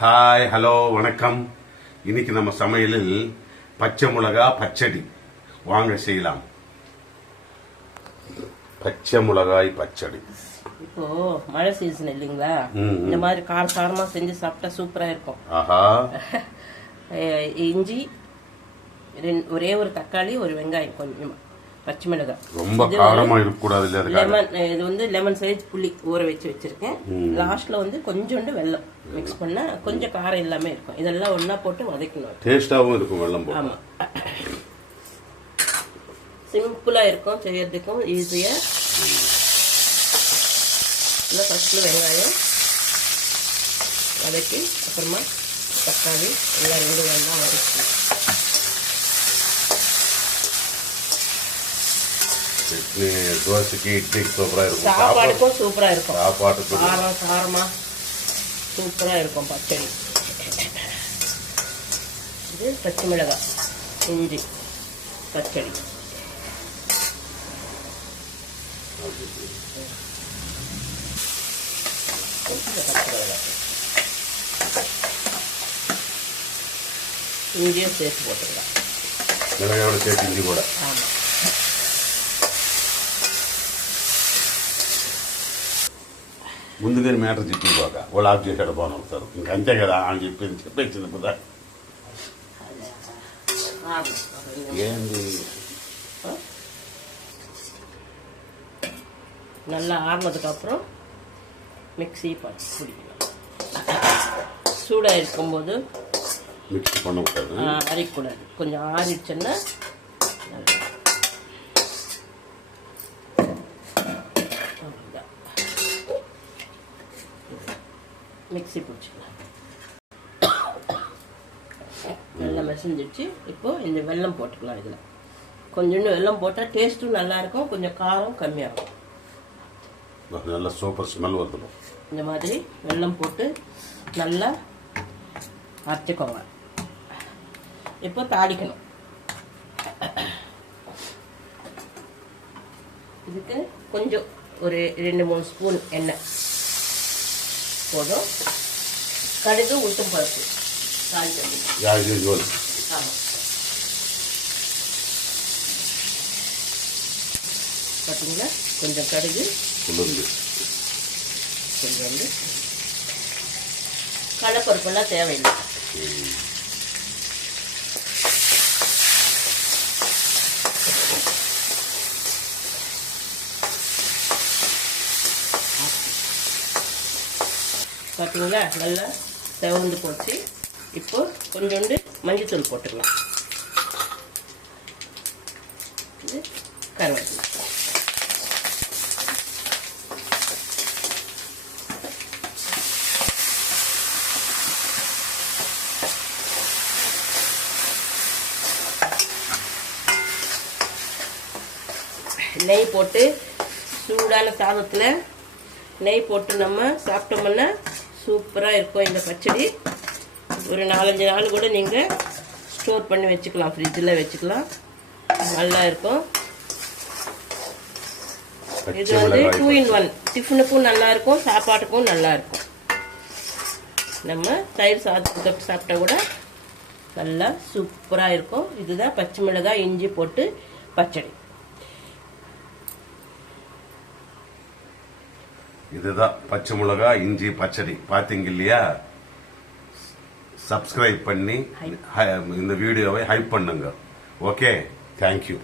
Hi, hello, வணக்கம். இன்னைக்கு நம்ம சமையலில் பச்சை மிளகா பச்சடி வாங்க செய்யலாம். பச்சை மிளகாய் பச்சடி. இப்போ மழை சீசன் இல்லைங்களா, இந்த மாதிரி காரமா செஞ்சு சாப்பிட்டா சூப்பரா இருக்கும். ஆஹா. இஞ்சி, ஒரே ஒரு தக்காளி, ஒரு வெங்காயம், கொஞ்சமா பச்சை மிளகாய். ரொம்ப காரமா இருக்க கூடாது. லெமன், இது வந்து லெமன் சைஸ் புளி ஊற வச்சிருக்கேன். லாஸ்ட்ல வந்து கொஞ்சோண்டு வெல்லம் மிக்ஸ் பண்ணா கொஞ்சம் காரம் இல்லாம இருக்கும். இதெல்லாம் ஒன்னா போட்டு வதக்கணும். டேஸ்டாவும் இருக்கும் வெல்லம் போட்டு. ஆமா, சிம்பிளா இருக்கும், செய்யறதுக்கும் ஈஸியா. ஃபர்ஸ்ட்ல வெங்காயம் வதக்கி அப்புறமா தக்காளி எல்லாம் ரெண்டு வெங்காயம் வதக்கி தோசைக்கு இட்லிக்கு சூப்பரா இருக்கும். சாப்பாடுக்கும் சூப்பரா இருக்கும். சாப்பாட்டுக்கு காரமா சூப்பரா இருக்கும் பச்சடி. இது பச்சை மிளகாய் இஞ்சி பச்சடி. இஞ்சியும் சேர்த்து போட்டுக்கலாம். மிளகாயோட சேர்த்து இஞ்சி கூட. ஆமா. ముందు గారి మ్యాటర్ చెప్పిపోక వాళ్ళు ఆఫ్ చేశాడు బాగున్నాం సార్ ఇంక అంతే కదా అని చెప్పేసింది కదా. ఏంది நல்லா ஆறுனதுக்கு அப்புறம் மிக்ஸி பிடிக்கணும். சூடாக இருக்கும்போது மிக்ஸி பண்ணக்கூடாது, அரைக்கூடாது. கொஞ்சம் ஆறிடுச்சுன்னா மிக்ஸி பிடிச்சிக்கலாம். நல்லா மெசஞ்சிடுச்சு. இப்போ இந்த வெல்லம் போட்டுக்கலாம். இதில் கொஞ்சோண்டு வெல்லம் போட்டால் டேஸ்ட்டும் நல்லா இருக்கும், கொஞ்சம் காரம் கம்மியாகும். நல்லா சூப்பர் ஸ்மெல் வருது. இந்த மாதிரி வெல்லம் போட்டு நல்லா அரைச்சிக்கோங்க. இப்போ தாளிக்கணும். இதுக்கு கொஞ்சம் ஒரு 2-3 ஸ்பூன் எண்ணெய் போதும். கடுகு, உளுத்தம் பருப்பு தாளிக்கணும். ஆமாம், பார்த்தீங்களா, கொஞ்சம் கடுகு, கொஞ்சம் வந்து கடலைப்பருப்பெல்லாம் தேவையில்லை. பார்த்தீங்களா, நல்லா செவந்து போச்சு. இப்போ கொஞ்சோண்டு மஞ்சத்தூள் போட்டுக்கலாம். இது கருவேப்பிலை. நெய் போட்டு சூடான சாதத்தில் நெய் போட்டு நம்ம சாப்பிட்டோம்னா சூப்பராக இருக்கும் இந்த பச்சடி. ஒரு 4-5 நாள் கூட நீங்கள் ஸ்டோர் பண்ணி வச்சுக்கலாம், ஃப்ரிட்ஜில் வச்சுக்கலாம், நல்லா இருக்கும். இது வந்து 2 in 1, டிஃபனுக்கும் நல்லா இருக்கும், சாப்பாட்டுக்கும் நல்லா இருக்கும். நம்ம தயிர் சாதத்துக்கு சாப்பிட்டா கூட நல்லா சூப்பராக இருக்கும். இதுதான் பச்சை மிளகாய் இஞ்சி போட்டு பச்சடி. இதுதான் பச்சை மிளகா இஞ்சி பச்சடி. பாத்தீங்க இல்லையா? சப்ஸ்கிரைப் பண்ணி இந்த வீடியோவை ஹைப் பண்ணுங்க. Okay, thank you.